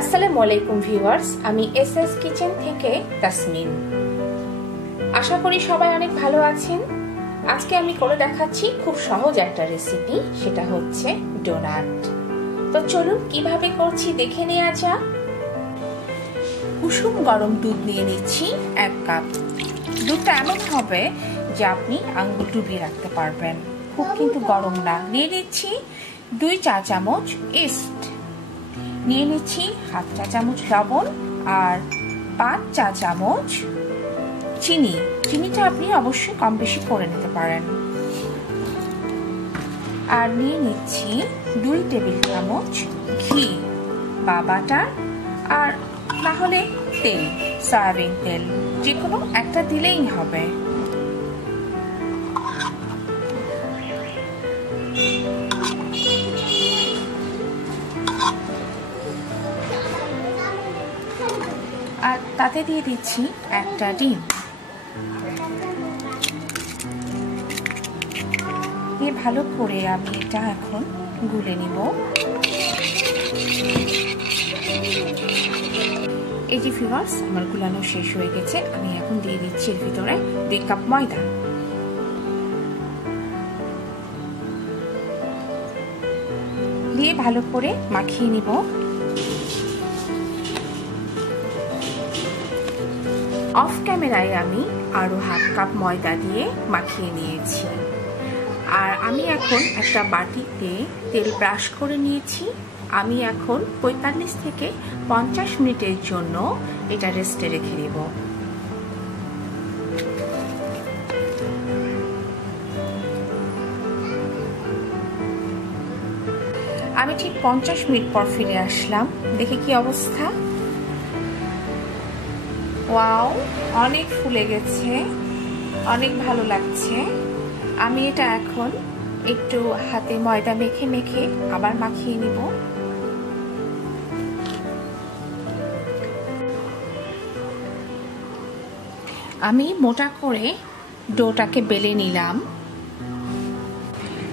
আসসালামু আলাইকুম ভিউয়ার্স, আমি এস এস কিচেন থেকে তাসমিন। আশা করি সবাই অনেক ভালো আছেন। আজকে আমি করে দেখাচ্ছি খুব সহজ একটা রেসিপি সেটা হচ্ছে ডোনাট তো চলুন কীভাবে করছি দেখে নেওয়া যাক। কুসুম গরম দুধ নিয়ে নিচ্ছি এক কাপ। দুধটা এমন হবে যে আপনি আঙ্গুল ডুবিয়ে রাখতে পারবেন। খুব কিন্তু গরম না। নিয়ে নিচ্ছি দুই চা চামচ ইস্ট নিয়ে নিচ্ছি হাফ চা চামচ লবণ আর পাঁচ চা চামচ চিনি। চিনিটা আপনি অবশ্যই কম বেশি করে নিতে পারেন। আর নিয়ে নিচ্ছি দুই টেবিল চামচ ঘি বা বাটার আর না হলে তেল, সয়াবিন তেল। যে কোনো একটা দিলেই হবে। তাতে দিয়ে দিচ্ছি একটা ডিম। দিয়ে ভালো করে আমি এটা এখন গুলে নিব। যে ফিভার্স আমার গুলানো শেষ হয়ে গেছে। আমি এখন দিয়ে দিচ্ছি এর ভিতরে দুই কাপ ময়দা। দিয়ে ভালো করে মাখিয়ে নিব। অফ ক্যামেরায় আমি আরও হাফ কাপ ময়দা দিয়ে মাখিয়ে নিয়েছি। আর আমি এখন একটা বাটিতে তেল ব্রাশ করে নিয়েছি। আমি এখন পঁয়তাল্লিশ থেকে পঞ্চাশ মিনিটের জন্য এটা রেস্টে রেখে দেব। আমি ঠিক পঞ্চাশ মিনিট পর ফিরে আসলাম। দেখে কি অবস্থা। ওয়াও, অনেক ফুলে গেছে, অনেক ভালো লাগছে। আমি এটা এখন একটু হাতে ময়দা মেখে মেখে আবার মাখিয়ে নিব। আমি মোটা করে ডোটাকে বেলে নিলাম।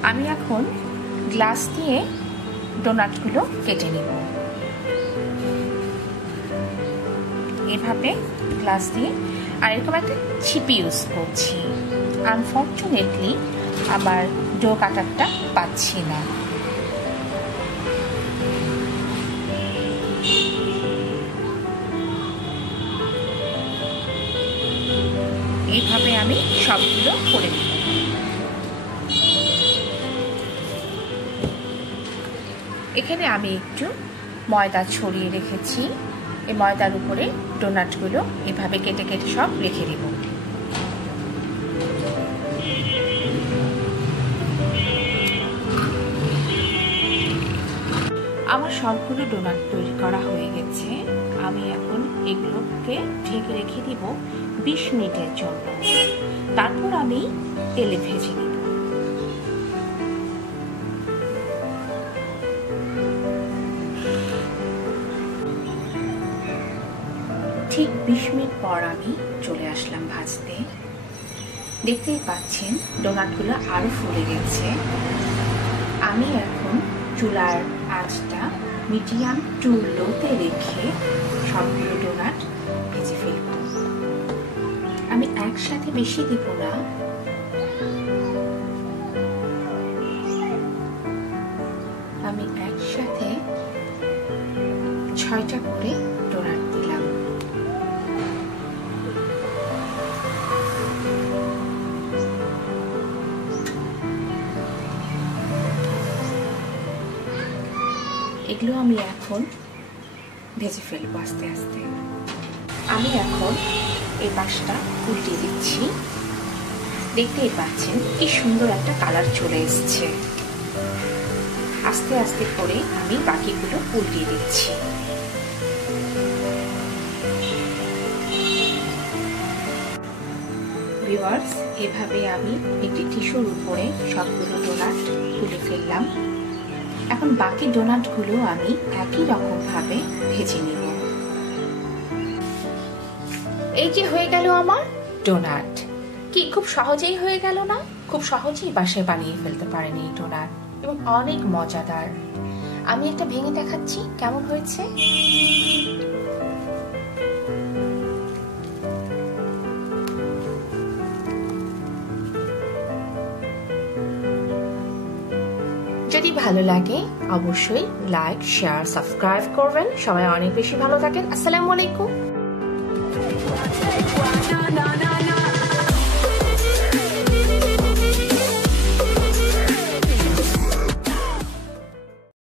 আমি এখন গ্লাস দিয়ে ডোনাটগুলো কেটে নিব। এভাবে গ্লাস দিয়ে আর এরকম একটা ছিপি ইউজ করছি। আনফর্চুনেটলি আমার ডো কাটারটা পাচ্ছি না। এইভাবে আমি সবগুলো করে নেব। এখানে আমি একটু ময়দা ছড়িয়ে রেখেছি। এই ময়দার উপরে ডোনাটগুলো এভাবে কেটে কেটে সব রেখে দেব। আমার সবগুলো ডোনাট তৈরি করা হয়ে গেছে। আমি এখন এগুলোকে ঢেকে রেখে দিব বিশ মিনিটের জন্য। তারপর আমি তেলে ভেজে নিব। ঠিক বিশ মিনিট পর আমি চলে আসলাম ভাজতে। দেখতেই পাচ্ছেন, ডোনাটগুলো আরও ফুলে গেছে। আমি এখন চুলার আঁচটা মিডিয়াম টু লোতে রেখে সবগুলো ডোনাট ভেজে ফেলব। আমি একসাথে বেশি দিব না। আমি একসাথে ছয়টা করে এগুলো আমি এখন ভেজে ফেলব আস্তে আস্তে। আমি এখন এই পাশটা উল্টিয়ে দিচ্ছি। দেখতেই পাচ্ছেন কি সুন্দর একটা কালার চলে এসছে। আস্তে আস্তে করে আমি বাকিগুলো উল্টিয়ে দিচ্ছি। এভাবে আমি একটি টিস্যুর উপরে সবগুলো ডোনাট তুলে ফেললাম। এখন বাকি ডোনাটগুলো আমি একই রকমভাবে ভেজে নিব। এই যে হয়ে গেল আমার ডোনাট। কি, খুব সহজেই হয়ে গেল না? খুব সহজেই বাসায় বানিয়ে ফেলতে পারেন এই ডোনাট। এবং অনেক মজাদার। আমি একটা ভেঙে দেখাচ্ছি, কেমন হয়েছে? যদি ভালো লাগে, অবশ্যই লাইক শেয়ার সাবস্ক্রাইব করবেন। সবাই অনেক বেশি ভালো থাকেন। আসসালামু আলাইকুম।